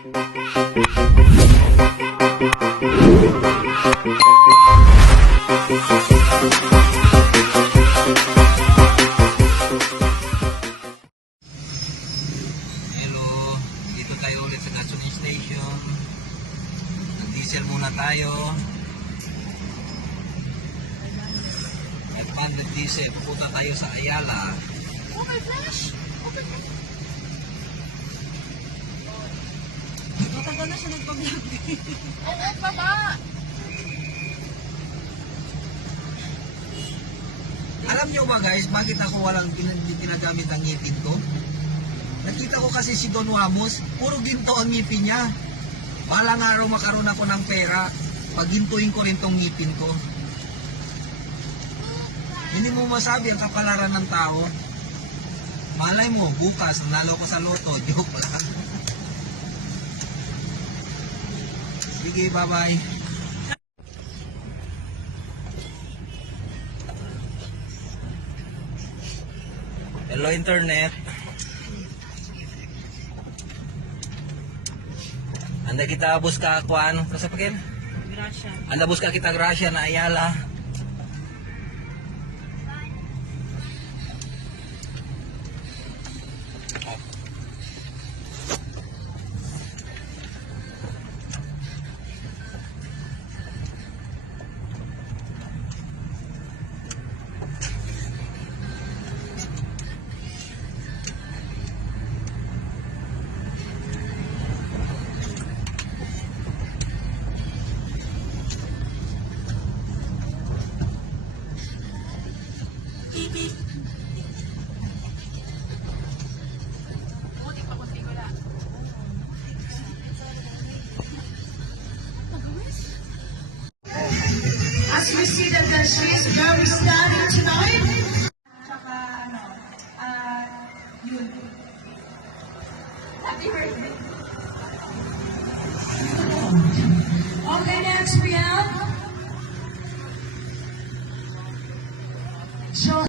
Dito tayo ulit sa gasoline station. Nag-diesel muna tayo. At 100 diesel. Pupunta tayo sa Ayala. Okay, Flash. Okay. Matagal na siya nagpag-vlog. Oo, baba. Alam nyo ba guys, bakit ako walang ginagamit ang ngipin ko? Nakita ko kasi si Don Ramos, puro ginto ang ngipin niya. Balang araw makaroon ako ng pera, paggintuin ko rin tong ngipin ko. Hindi mo masabi ang kapalaran ng tao. Malay mo, bukas, nanalo ko sa loto, joke lang. Sige, bye-bye. Hello, internet. Anda kita abos ka kuan kasi pakin. Gracia. Anda bus ka kita Gracia na Ayala. As we see that she is very stunning tonight. Tsaka, yun. Happy birthday. Okay, next we have John.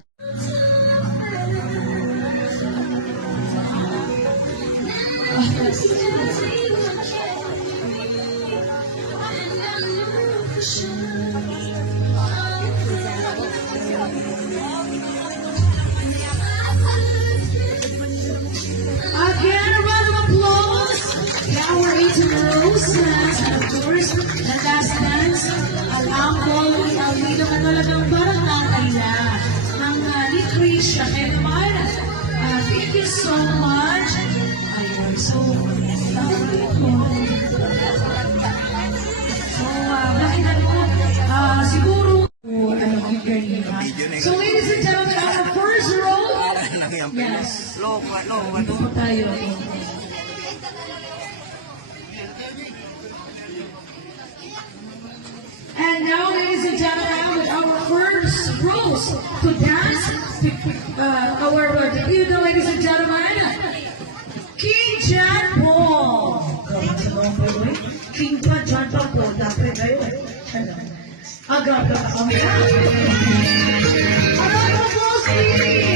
Again, a round of applause. Now we're eating roses, and of course, the last dance, al-ambol, ang dito ka talagang parang nakaya ng ni Krisha. Kaya naman, thank you so much. Ayun, so, nakita ko, siguro, so ladies and gentlemen, our first row, yes. Ito po tayo. And now, ladies and gentlemen, with our first rose to dance, our debut, ladies and gentlemen, King John Paul. King John Paul, dapat tayo. Aga-aga. Ang applause, please.